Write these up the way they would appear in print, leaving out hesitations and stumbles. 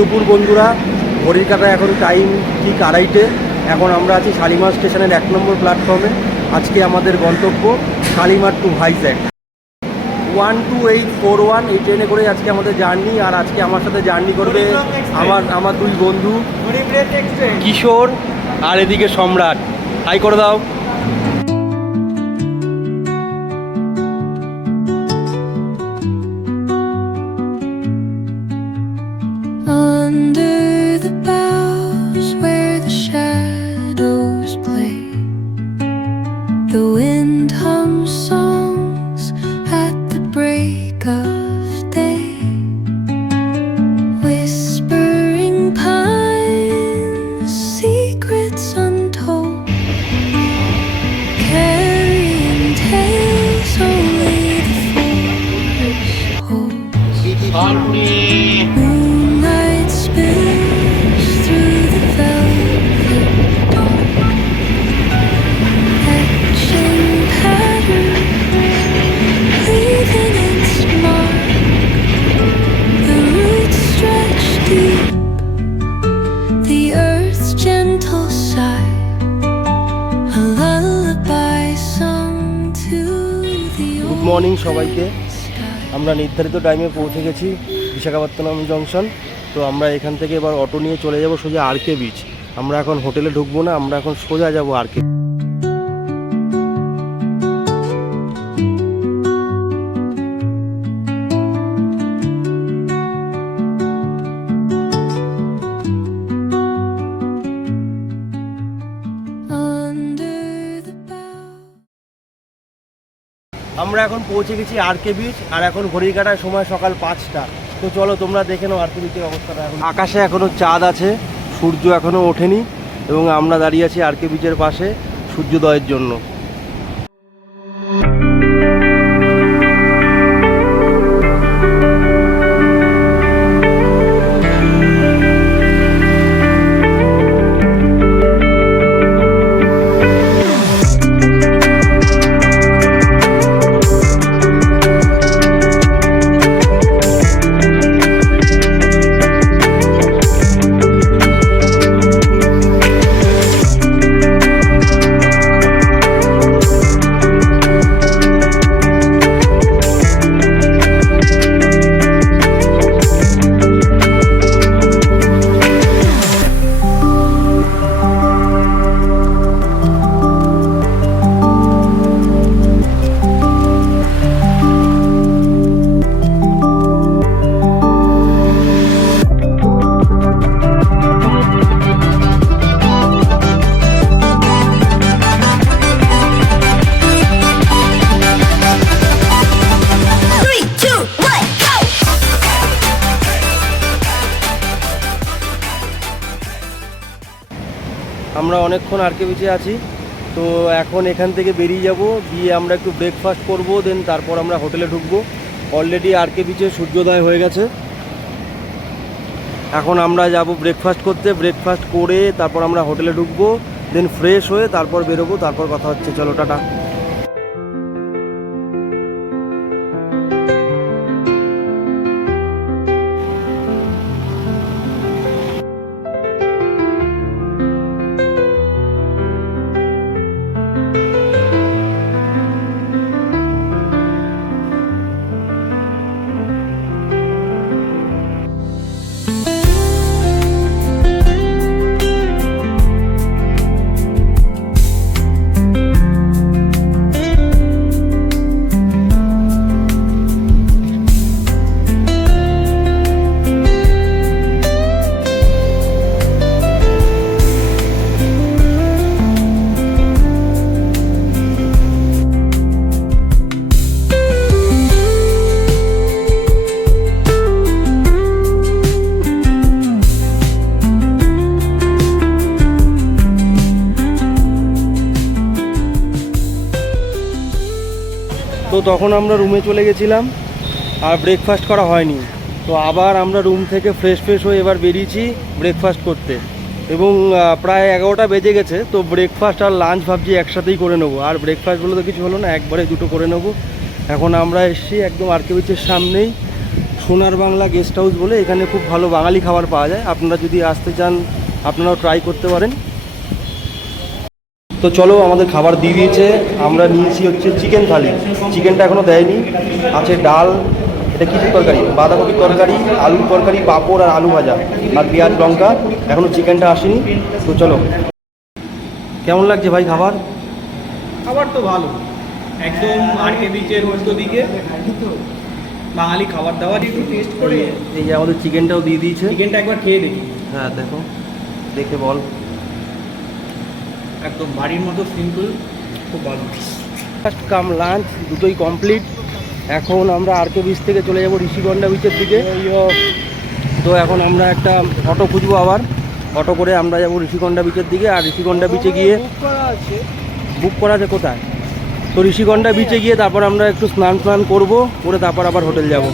দুপুর বন্ধুরা। ঘড়ির কাঁটায় এখন টাইম ঠিক 2:30। এখন আমরা আছি শালিমার স্টেশনের 1 নম্বর প্ল্যাটফর্মে। আজকে আমাদের গন্তব্য শালিমার টু ভাইজ্যাক। 12841 এই ট্রেনে করে আজকে আমাদের জার্নি। আর আজকে আমার সাথে জার্নি করবে আমার দুই বন্ধু কিশোর আর এদিকে সম্রাট। হাই করে দাও। Under the boughs where the shadows play, the wind hums songs at the break of day. Whispering pines, secrets untold, carrying tales only the forest holds. Moonlight spills through the velvet dawn, etching patterns, leaving its mark. The roots stretch deep, the earth's gentle sigh, a lullaby sung to the good morning সবাইকে। আমরা নির্ধারিত টাইমে পৌঁছে গেছি Visakhapatnam junction. তো আমরা এখান থেকে এবার অটো নিয়ে চলে যাব সোজা আরকে বিচ। আমরা এখন হোটেলে ঢুকবো না, আমরা এখন সোজা যাব আরকে। আমরা এখন পৌঁছে গেছি আরকে বিচ। আর এখন ঘড়ির কাঁটায় সময় সকাল 5টা। তো চলো তোমরা দেখে নাও আরকে বিচের অবস্থাটা। এখন আকাশে এখনও চাঁদ আছে, সূর্য এখনও ওঠেনি এবং আমরা দাঁড়িয়ে আছি আরকে বিচের পাশে সূর্যোদয়ের জন্য। আমরা অনেকক্ষণ আরকে বিচে আছি। তো এখন এখান থেকে বেরিয়ে যাব, গিয়ে আমরা একটু ব্রেকফাস্ট করব, দেন তারপর আমরা হোটেলে ঢুকবো। অলরেডি আরকে বিচে সূর্যোদয় হয়ে গেছে। এখন আমরা যাব ব্রেকফাস্ট করতে। ব্রেকফাস্ট করে তারপর আমরা হোটেলে ঢুকবো, দেন ফ্রেশ হয়ে তারপর বেরোবো। তারপর কথা হচ্ছে, চলো টাটা। তো তখন আমরা রুমে চলে গেছিলাম আর ব্রেকফাস্ট করা হয়নি। তো আবার আমরা রুম থেকে ফ্রেশ হয়ে এবার বেরিয়েছি ব্রেকফাস্ট করতে। এবং প্রায় 11টা বেজে গেছে। তো ব্রেকফাস্ট আর লাঞ্চ ভাবছি একসাথেই করে নেবো। আর ব্রেকফাস্ট বলে তো কিছু হলো না, একবারে দুটো করে নেবো। এখন আমরা এসেছি একদম আরকে বিচের সামনেই সোনার বাংলা গেস্ট হাউস বলে, এখানে খুব ভালো বাঙালি খাবার পাওয়া যায়। আপনারা যদি আসতে চান আপনারাও ট্রাই করতে পারেন। তো চলো, আমাদের খাবার দিয়ে দিয়েছে। আমরা নিয়েছি হচ্ছে চিকেন থালি। চিকেনটা এখনও দেয়নি। আছে ডাল, এটা কিছু তরকারি, বাঁধাকপির তরকারি, আলুর তরকারি, পাঁপড় আর আলু ভাজা আর পেঁয়াজ লঙ্কা। এখনও চিকেনটা আসেনি। তো চলো, কেমন লাগছে ভাই খাবার? খাবার তো ভালো, একদম আরকে বিচের উল্টো দিকে বাঙালি খাবার দাবার একটু টেস্ট করে। এই যে আমাদের চিকেনটাও দিয়ে দিয়েছে। চিকেনটা একবার খেয়ে দেখি। হ্যাঁ দেখো, দেখে বল। একদম বাড়ির মতো সিম্পল, খুব ভালো। ফার্স্ট কাম লাঞ্চ দুটোই কমপ্লিট। এখন আমরা আরকে বিচ থেকে চলে যাব ঋষিকন্ডা বিচের দিকে। তো এখন আমরা একটা অটো খুঁজবো, আবার অটো করে আমরা যাবো ঋষিকন্ডা বিচের দিকে। আর ঋষিকন্ডা বিচে গিয়ে বুক করা আছে কোথায়? তো ঋষিকন্ডা বিচে গিয়ে তারপর আমরা একটু স্নান করবো, করে তারপর আবার হোটেল যাব।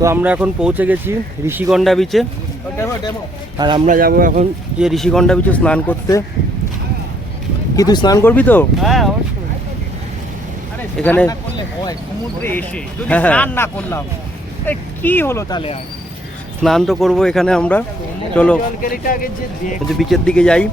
তো আমরা এখন পৌঁছে গেছি ঋষিকন্ডা বিচে। আর আমরা যাব এখন যে ঋষিকন্ডা বিচে স্নান করতে। কি তুই স্নান করবি তো? হ্যাঁ অবশ্যই। এখানে সমুদ্রে এসে যদি হ্যাঁ, হ্যাঁ। স্নান না করলাম কি হলো তাহলে? আর স্নান তো করবো এখানে আমরা। চলো জলকেলিটা আগে যে দেখ। বিচের দিকে যাই।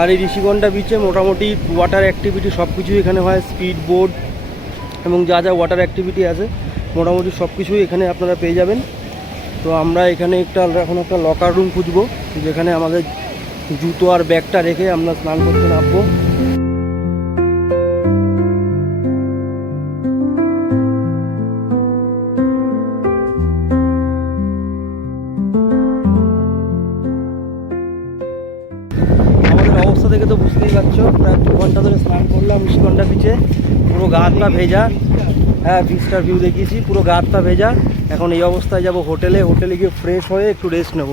আর এই ঋষিকন্ডা বিচে মোটামুটি ওয়াটার অ্যাক্টিভিটি সব কিছুই এখানে হয়। স্পিড বোট এবং যা যা ওয়াটার অ্যাক্টিভিটি আছে মোটামুটি সব কিছুই এখানে আপনারা পেয়ে যাবেন। তো আমরা এখানে এখন একটা লকার রুম খুঁজবো, যেখানে আমাদের জুতো আর ব্যাগটা রেখে আমরা স্নান করতে নামবো। অবস্থা দেখে তো বুঝতেই পারছো, প্রায় 2 ঘন্টা ধরে স্নান করলাম ঋষিকন্ডা বিচে। পুরো গা হাত পা ভেজা। হ্যাঁ, বিচটার ভিউ দেখিয়েছি, পুরো গা হাত পা ভেজা। এখন এই অবস্থায় যাব হোটেলে। হোটেলে গিয়ে ফ্রেশ হয়ে একটু রেস্ট নেব।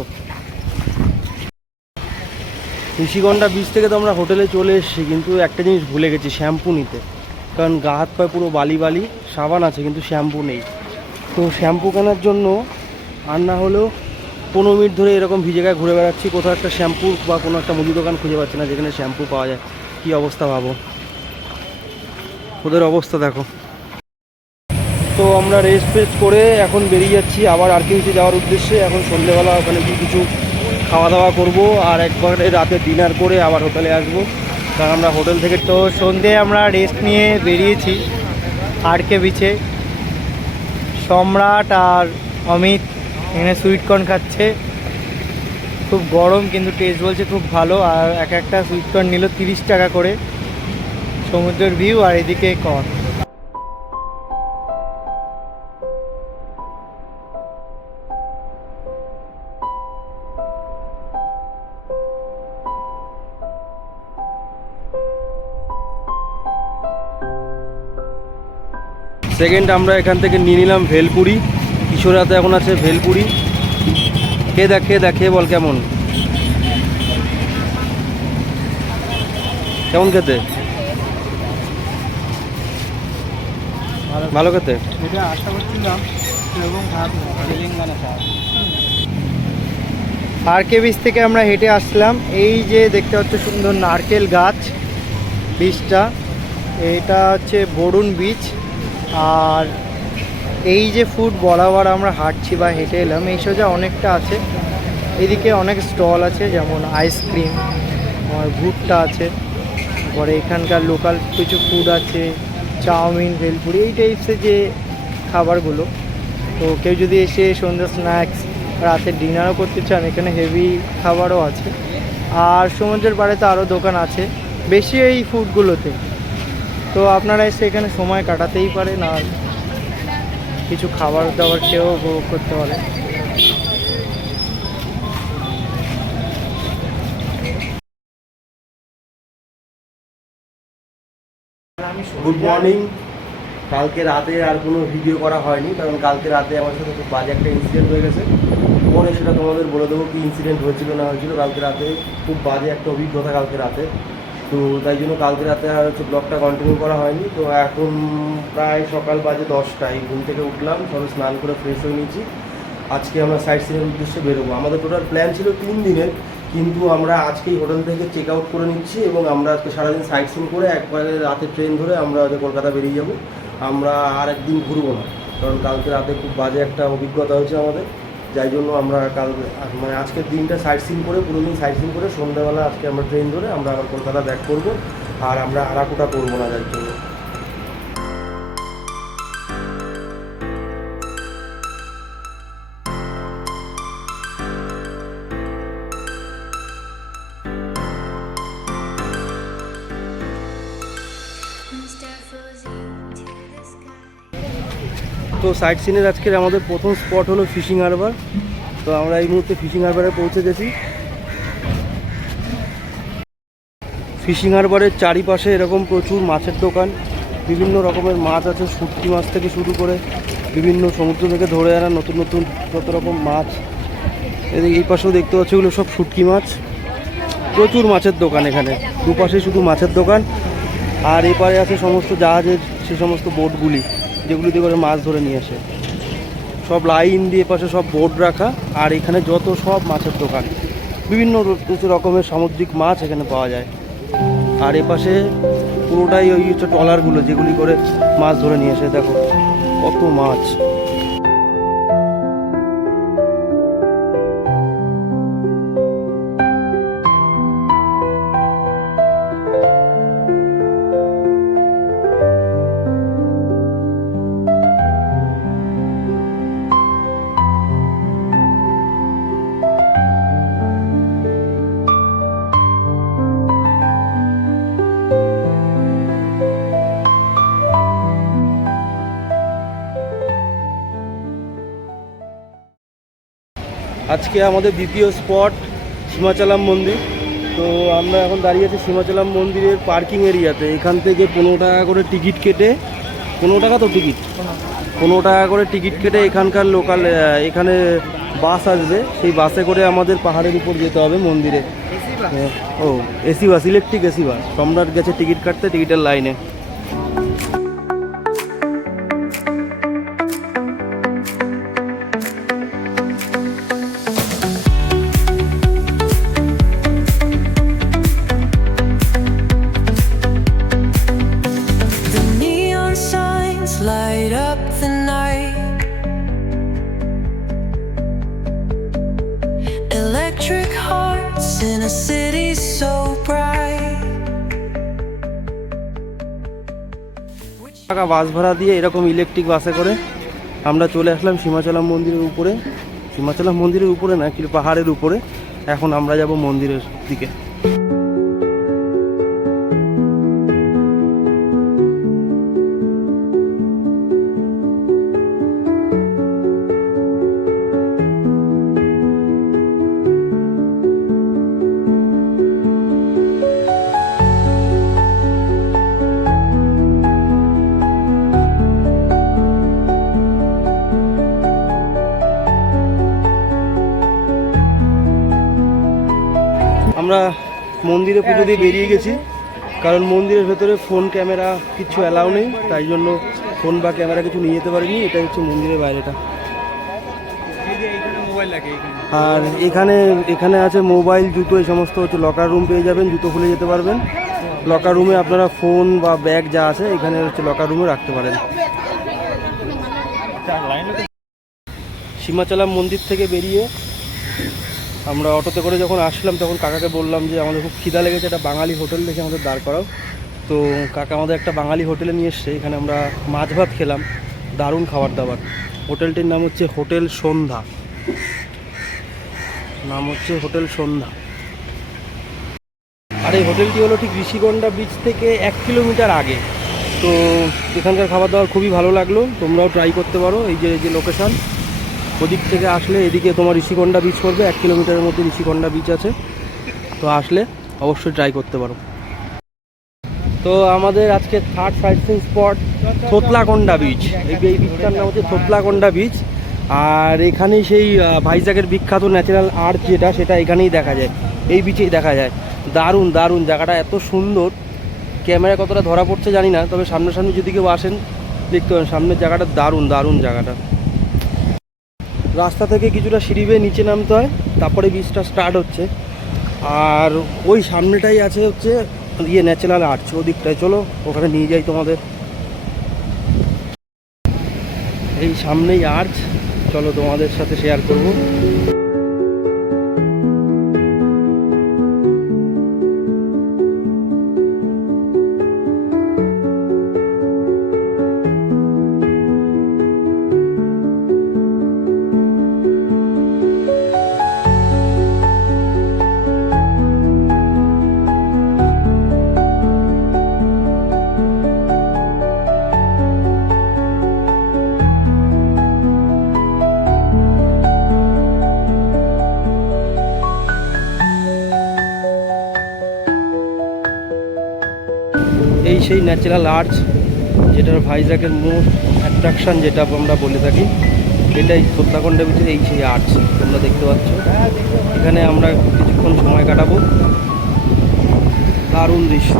ঋষিকন্ডা বিচ থেকে তো আমরা হোটেলে চলে এসেছি, কিন্তু একটা জিনিস ভুলে গেছি, শ্যাম্পু নিতে। কারণ গা হাত পায়ে পুরো বালি বালি। সাবান আছে কিন্তু শ্যাম্পু নেই। তো শ্যাম্পু কেনার জন্য আর না হলেও 15 মিনিট ধরে এরকম ভিজে গায়ে ঘুরে বেড়াচ্ছি। কোথাও একটা শ্যাম্পু বা কোনো একটা মুদি দোকান খুঁজে পাচ্ছি না যেখানে শ্যাম্পু পাওয়া যায়। কী অবস্থা ভাবো, ওদের অবস্থা দেখো। তো আমরা রেস্ট ফেস্ট করে এখন বেরিয়ে যাচ্ছি আবার আরকে বিচে যাওয়ার উদ্দেশ্যে। এখন সন্ধ্যেবেলা ওখানে গিয়ে কিছু খাওয়া দাওয়া করবো, আর একবারে রাতে ডিনার করে আবার হোটেলে আসবো। কারণ আমরা হোটেল থেকে তো সন্ধে আমরা রেস্ট নিয়ে বেরিয়েছি আরকে বিচে। সম্রাট আর অমিত এখানে সুইটকর্ন খাচ্ছে। খুব গরম কিন্তু টেস্ট বলছে খুব ভালো। আর একটা সুইটকর্ন নিল 30 টাকা করে। সমুদ্রের ভিউ আর এদিকে কর্ন। সেকেন্ড আমরা এখান থেকে নিয়ে নিলাম ভেলপুরি। কিশোর হাতে এখন আছে ভেলপুরি। খেয়ে দেখ, খেয়ে দেখ, খেয়ে বল কেমন কেমন খেতে? ভালো খেতে। এটা আশা করছিলাম এবং তেলেঙ্গানা স্যার। আরকে বিচ থেকে আমরা হেঁটে আসলাম। এই যে দেখতে পাচ্ছ সুন্দর নারকেল গাছ, বিচটা এটা হচ্ছে বরুণ বিচ। আর এই যে ফুড বরাবর আমরা হাঁটছি বা হেঁটে এলাম, এই সোজা অনেকটা আছে। এদিকে অনেক স্টল আছে, যেমন আইসক্রিম, ভুট্টা আছে, পরে এখানকার লোকাল কিছু ফুড আছে, চাউমিন, ভেলপুরি, এই টাইপসের যে খাবারগুলো। তো কেউ যদি এসে সন্ধ্যা স্ন্যাক্স রাতে ডিনারও করতে চান এখানে হেভি খাবারও আছে। আর সমুদ্রের পাড়ে তো আরও দোকান আছে বেশি এই ফুডগুলোতে, তো আপনারা এসে এখানে সময় কাটাতেই পারেন আর কিছু খাবার দাবার খেয়েও উপভোগ করতে পারেন। Good morning. কালকে রাতে আর কোনো ভিডিও করা হয়নি, কারণ কালকে রাতে আমার সাথে খুব বাজে একটা ইনসিডেন্ট হয়ে গেছে। পরে সেটা তোমাদের বলে দেবো কী ইনসিডেন্ট হয়েছিল না হয়েছিল। কালকে রাতে খুব বাজে একটা অভিজ্ঞতা কালকে রাতে, তো তাই জন্য কালকে রাতে আর ব্লগটা কন্টিনিউ করা হয়নি। তো এখন প্রায় সকাল বাজে 10টায় ঘুম থেকে উঠলাম, সবে স্নান করে ফ্রেশ হয়ে নিয়েছি। আজকে আমরা সাইট সিনের উদ্দেশ্যে বেরোবো। আমাদের টোটাল প্ল্যান ছিল 3 দিনের, কিন্তু আমরা আজকেই হোটেল থেকে চেক আউট করে নিচ্ছি এবং আমরা আজকে সারাদিন সাইট সিন করে একবারে রাতে ট্রেন ধরে আমরা কলকাতা বেরিয়ে যাব। আমরা আর একদিন ঘুরবো না, কারণ কালকে রাতে খুব বাজে একটা অভিজ্ঞতা হয়েছে আমাদের, যাই জন্য আমরা মানে আজকের দিনটা সাইট সিন করে পুরো দিন সাইট সিন করে সন্ধ্যাবেলা আজকে আমরা ট্রেন ধরে আমরা আবার কলকাতা ব্যাক করবো। আর আমরা আরাকুটা করবো না যার জন্য। তো সাইট সিনের আজকের আমাদের প্রথম স্পট হলো ফিশিং হারবার। তো আমরা এই মুহূর্তে ফিশিং হারবারে পৌঁছে গেছি। ফিশিং হারবারের চারিপাশে এরকম প্রচুর মাছের দোকান, বিভিন্ন রকমের মাছ আছে, শুটকি মাছ থেকে শুরু করে বিভিন্ন সমুদ্র থেকে ধরে আনা নতুন নতুন যত রকম মাছ। এই পাশেও দেখতে পাচ্ছি ওগুলো সব শুটকি মাছ। প্রচুর মাছের দোকান এখানে, দুপাশে শুধু মাছের দোকান। আর এপারে আছে সমস্ত জাহাজের সে সমস্ত বোটগুলি যেগুলিতে করে মাছ ধরে নিয়ে আসে, সব লাইন দিয়ে পাশে সব বোট রাখা। আর এখানে যত সব মাছের দোকান, বিভিন্ন রকমের সামুদ্রিক মাছ এখানে পাওয়া যায়। আর এপাশে পুরোটাই ওই হচ্ছে ট্রলারগুলো যেগুলি করে মাছ ধরে নিয়ে আসে। দেখো কত মাছ। আজকে আমাদের দ্বিতীয় স্পট সীমাচলাম মন্দির। তো আমরা এখন দাঁড়িয়ে আছি সীমাচলাম মন্দিরের পার্কিং এরিয়াতে। এখান থেকে 15 টাকা করে টিকিট কেটে, 15 টাকা তো টিকিট, 15 টাকা করে টিকিট কেটে এখানকার লোকাল এখানে বাস আসবে, সেই বাসে করে আমাদের পাহাড়ের উপর যেতে হবে মন্দিরে। ও AC bus, electric AC bus. Samrat গেছে টিকিট কাটতে টিকিটের লাইনে। The neon signs light up the night. Electric hearts in a city so bright. টাকা বাস ভাড়া দিয়ে এরকম ইলেকট্রিক বাসে করে আমরা চলে আসলাম সীমাচলাম মন্দিরের উপরে। সীমাচলাম মন্দিরের উপরে না, কিন্তু পাহাড়ের উপরে। এখন আমরা যাব মন্দিরের দিকে। আমরা মন্দিরে পুজো দিয়ে বেরিয়ে গেছি, কারণ মন্দিরের ভেতরে ফোন ক্যামেরা কিছু অ্যালাউ নেই, তাই জন্য ফোন বা ক্যামেরা কিছু নিয়ে যেতে পারিনি। এটা হচ্ছে মন্দিরের বাইরেটা। আর এখানে আছে মোবাইল, জুতো, এই সমস্ত হচ্ছে লকার রুম পেয়ে যাবেন, জুতো খুলে যেতে পারবেন। লকার রুমে আপনারা ফোন বা ব্যাগ যা আছে এখানে হচ্ছে লকার রুমে রাখতে পারেন। সীমাচলাম মন্দির থেকে বেরিয়ে আমরা অটোতে করে যখন আসলাম তখন কাকাকে বললাম যে আমাদের খুব খিদা লেগেছে, একটা বাঙালি হোটেল দেখে আমাদের দাঁড় করাও। তো কাকা আমাদের একটা বাঙালি হোটেলে নিয়ে এসছে। এখানে আমরা মাছ ভাত খেলাম, দারুণ খাবার দাবার। হোটেলটির নাম হচ্ছে হোটেল সন্ধ্যা। নাম হচ্ছে হোটেল সন্ধ্যা। আর এই হোটেলটি হলো ঠিক ঋষিকন্যা বিচ থেকে 1 কিলোমিটার আগে। তো এখানকার খাবার দাবার খুবই ভালো লাগলো, তোমরাও ট্রাই করতে পারো। এই যে লোকেশান, ওদিক থেকে আসলে এদিকে তোমার ঋষিকন্যা বিচ পড়বে, 1 কিলোমিটারের মধ্যে ঋষিকন্যা বিচ আছে। তো আসলে অবশ্যই ট্রাই করতে পারো। তো আমাদের আজকে third sightseeing spot Thotlakonda beach. এই বিচটার নাম হচ্ছে থোতলাকোন্ডা বিচ। আর এখানেই সেই ভাইজ্যাগের বিখ্যাত ন্যাচারাল আর্ট যেটা, সেটা এখানেই দেখা যায়, এই বিচেই দেখা যায়। দারুণ দারুণ জায়গাটা, এত সুন্দর। ক্যামেরায় কতটা ধরা পড়ছে জানি না, তবে সামনাসামনি যদি কেউ আসেন দেখতে পারেন সামনের জায়গাটা দারুণ দারুণ জায়গাটা। রাস্তা থেকে কিছুটা সিঁড়ি বেয়ে নিচে নামতে হয়, তারপরে বিচটা স্টার্ট হচ্ছে। আর ওই সামনেটাই আছে হচ্ছে ন্যাচারাল আর্চ, ওদিকটায় চলো ওখানে নিয়ে যাই তোমাদের। এই সামনেই আর্চ, চলো তোমাদের সাথে শেয়ার করব। এই সেই ন্যাচারাল আর্চ, যেটার ভাইজ্যাগের মোস্ট অ্যাট্রাকশান যেটা আমরা বলে থাকি, এটাই থোতলাকোন্ডা বিচের এই সেই আর্চ তোমরা দেখতে পাচ্ছ। এখানে আমরা কিছুক্ষণ সময় কাটাবো, দারুণ দৃশ্য।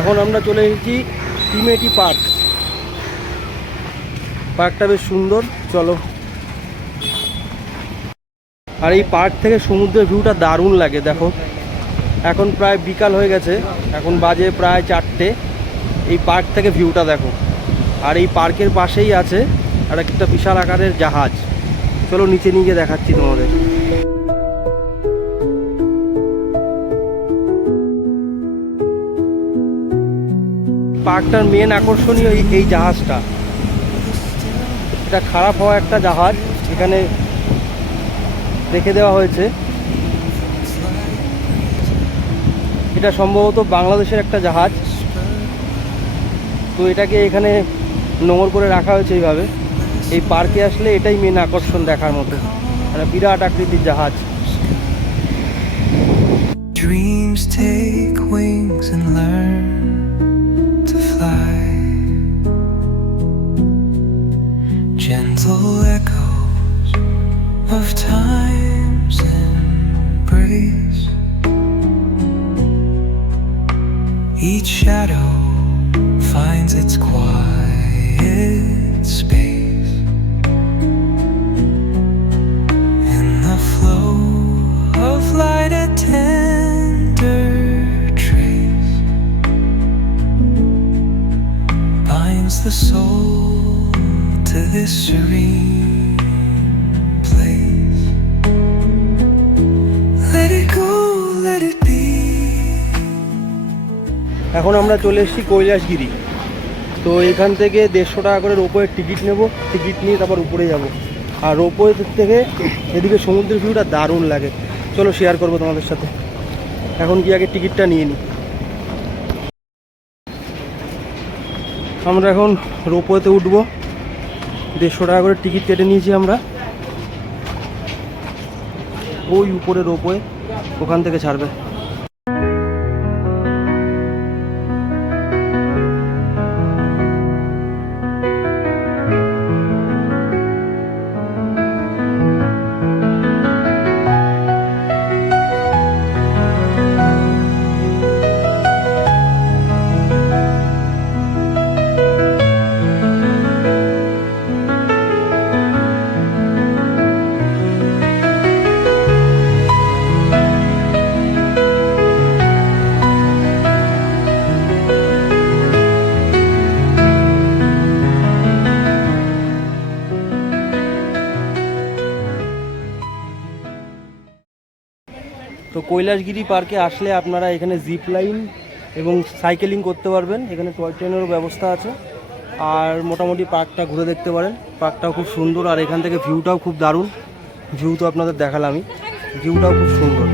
এখন আমরা চলে এসেছি টিমেটি পার্ক। পার্কটা বেশ সুন্দর, চলো। আর এই পার্ক থেকে সমুদ্রের ভিউটা দারুণ লাগে। দেখো এখন প্রায় বিকাল হয়ে গেছে, এখন বাজে প্রায় 4টে। এই পার্ক থেকে ভিউটা দেখো। আর এই পার্কের পাশেই আছে আর একটা বিশাল আকারের জাহাজ। চলো নিচে নিয়ে গিয়ে দেখাচ্ছি তোমাদের। পার্কটার মেন আকর্ষণীয় এই জাহাজটা। এটা খারাপ হওয়া একটা জাহাজ, এখানে রেখে দেওয়া হয়েছে। এটা সম্ভবত বাংলাদেশের একটা জাহাজ, তো এটাকে এখানে নোঙর করে রাখা হয়েছে এইভাবে। এই পার্কে আসলে এটাই মেন আকর্ষণ দেখার মতো, মানে বিরাট আকৃতির জাহাজ। Dreams take wings and learn to fly. Gentle echoes of time's embrace. Each shadow finds its quiet space in the flow of light, a tender trace binds the soul to this serene place. Let it go, let it be. এখন আমরা চলে এসেছি কৈলাসগিরি। তো এখান থেকে 150 টাকা করে রোপওয়ের ticket নেব, টিকিট নিয়ে তারপর উপরে যাব। আর রোপওয়ে থেকে এদিকে সমুদ্রের ভিউটা দারুণ লাগে, চলো শেয়ার করবো তোমাদের সাথে। এখন কি আগে টিকিটটা নিয়ে নিই। আমরা এখন রোপওয়েতে উঠবো, 150 টাকা করে টিকিট কেটে নিয়েছি আমরা। ওই উপরে রোপওয়ে, ওখান থেকে ছাড়বে। তো কৈলাসগিরি পার্কে আসলে আপনারা এখানে জিপ লাইন এবং সাইকেলিং করতে পারবেন, এখানে টয় ট্রেনেরও ব্যবস্থা আছে। আর মোটামুটি পার্কটা ঘুরে দেখতে পারেন, পার্কটাও খুব সুন্দর। আর এখান থেকে ভিউটাও খুব দারুণ, ভিউ তো আপনাদের দেখালামই, ভিউটাও খুব সুন্দর।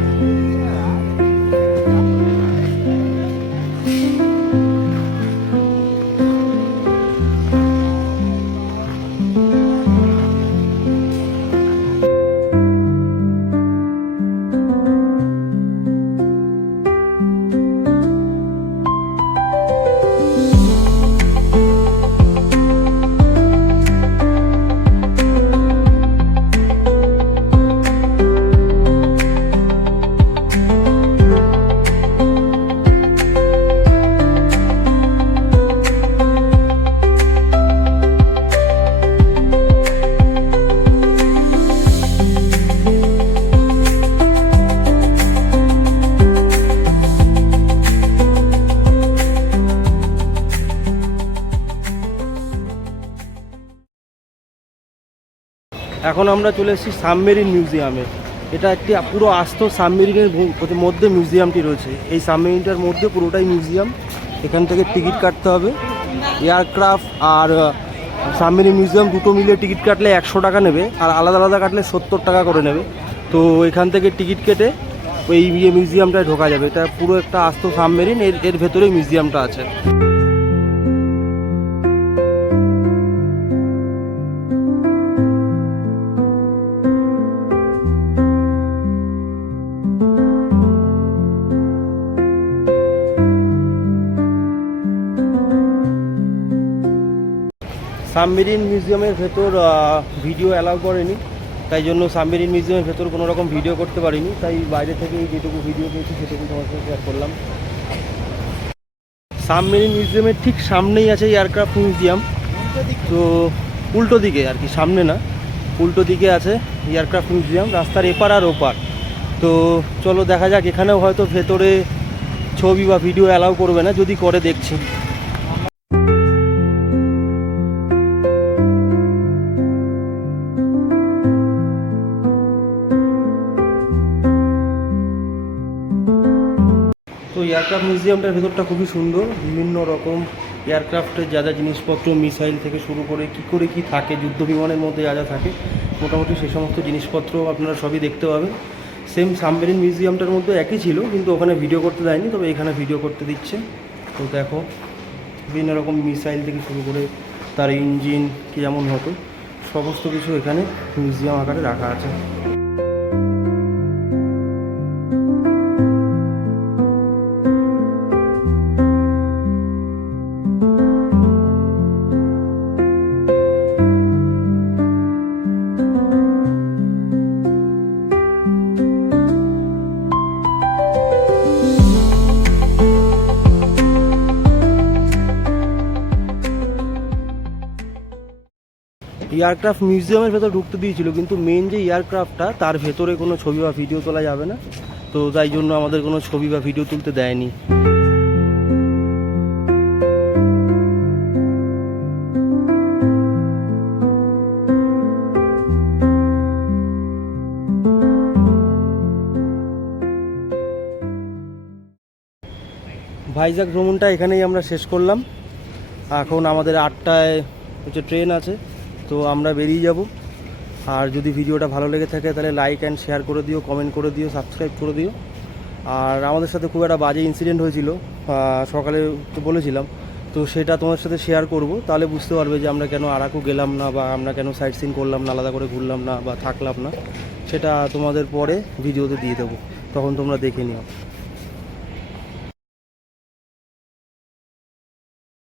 এখন আমরা চলে এসেছি সাবমেরিন মিউজিয়ামে। এটা একটি পুরো আস্ত সাবমেরিনের মধ্যে মিউজিয়ামটি রয়েছে। এই সাবমেরিনটার মধ্যে পুরোটাই মিউজিয়াম। এখান থেকে টিকিট কাটতে হবে। এয়ারক্রাফট আর সাবমেরিন মিউজিয়াম দুটো মিলে টিকিট কাটলে 100 টাকা নেবে, আর আলাদা আলাদা কাটলে 70 টাকা করে নেবে। তো এখান থেকে টিকিট কেটে ওই মিউজিয়ামটায় ঢোকা যাবে। এটা পুরো একটা আস্ত সাবমেরিন, এর ভেতরেই মিউজিয়ামটা আছে। সাবমেরিন মিউজিয়ামের ভেতর ভিডিও অ্যালাউ করেনি, তাই জন্য সাবমেরিন মিউজিয়ামের ভেতর কোনো রকম ভিডিও করতে পারিনি। তাই বাইরে থেকে যেটুকু ভিডিও পেয়েছি সেটুকু তোমার সাথে শেয়ার করলাম। সাবমেরিন মিউজিয়ামের ঠিক সামনেই আছে এয়ারক্রাফট মিউজিয়াম। তো উল্টো দিকে আর কি, সামনে না, উল্টো দিকে আছে এয়ারক্রাফট মিউজিয়াম, রাস্তার এপার আর ওপার। তো চলো দেখা যাক। এখানেও হয়তো ভেতরে ছবি বা ভিডিও অ্যালাউ করবে না, যদি করে দেখছি। তো এয়ারক্রাফট মিউজিয়ামটার ভেতরটা খুবই সুন্দর, বিভিন্ন রকম এয়ারক্রাফটের যা যা জিনিসপত্র, মিসাইল থেকে শুরু করে কী থাকে, যুদ্ধ বিমানের মধ্যে যা যা থাকে, মোটামুটি সেই সমস্ত জিনিসপত্র আপনারা সবই দেখতে পাবেন। সেম সাবমেরিন মিউজিয়ামটার মধ্যে একই ছিল, কিন্তু ওখানে ভিডিও করতে দেয়নি, তবে এখানে ভিডিও করতে দিচ্ছে। তো দেখো বিভিন্ন রকম মিসাইল থেকে শুরু করে তার ইঞ্জিন কী যেমন হতো, সমস্ত কিছু এখানে মিউজিয়াম আকারে রাখা আছে। এয়ারক্রাফট মিউজিয়ামের ভেতর ঢুকতে দিয়েছিল, কিন্তু মেন যে এয়ারক্রাফটটা তার ভেতরে কোনো ছবি বা ভিডিও তোলা যাবে না। তো তাই জন্য আমাদের কোনো ছবি বা ভিডিও তুলতে দেয়নি। তো ভাইজ্যাক ভ্রমণটা এখানেই আমরা শেষ করলাম। এখন আমাদের 8টায় হচ্ছে ট্রেন আছে, তো আমরা বেরিয়ে যাব। আর যদি ভিডিওটা ভালো লেগে থাকে তাহলে লাইক অ্যান্ড শেয়ার করে দিও, কমেন্ট করে দিও, সাবস্ক্রাইব করে দিও। আর আমাদের সাথে খুব একটা বাজে ইনসিডেন্ট হয়েছিল, সকালে তো বলেছিলাম, তো সেটা তোমার সাথে শেয়ার করব, তাহলে বুঝতে পারবে যে আমরা কেন আরাকু গেলাম না, বা আমরা কেন সাইট সিন করলাম না, আলাদা করে ঘুরলাম না বা থাকলাম না। সেটা তোমাদের পরে ভিডিওতে দিয়ে দেবো, তখন তোমরা দেখে নিও।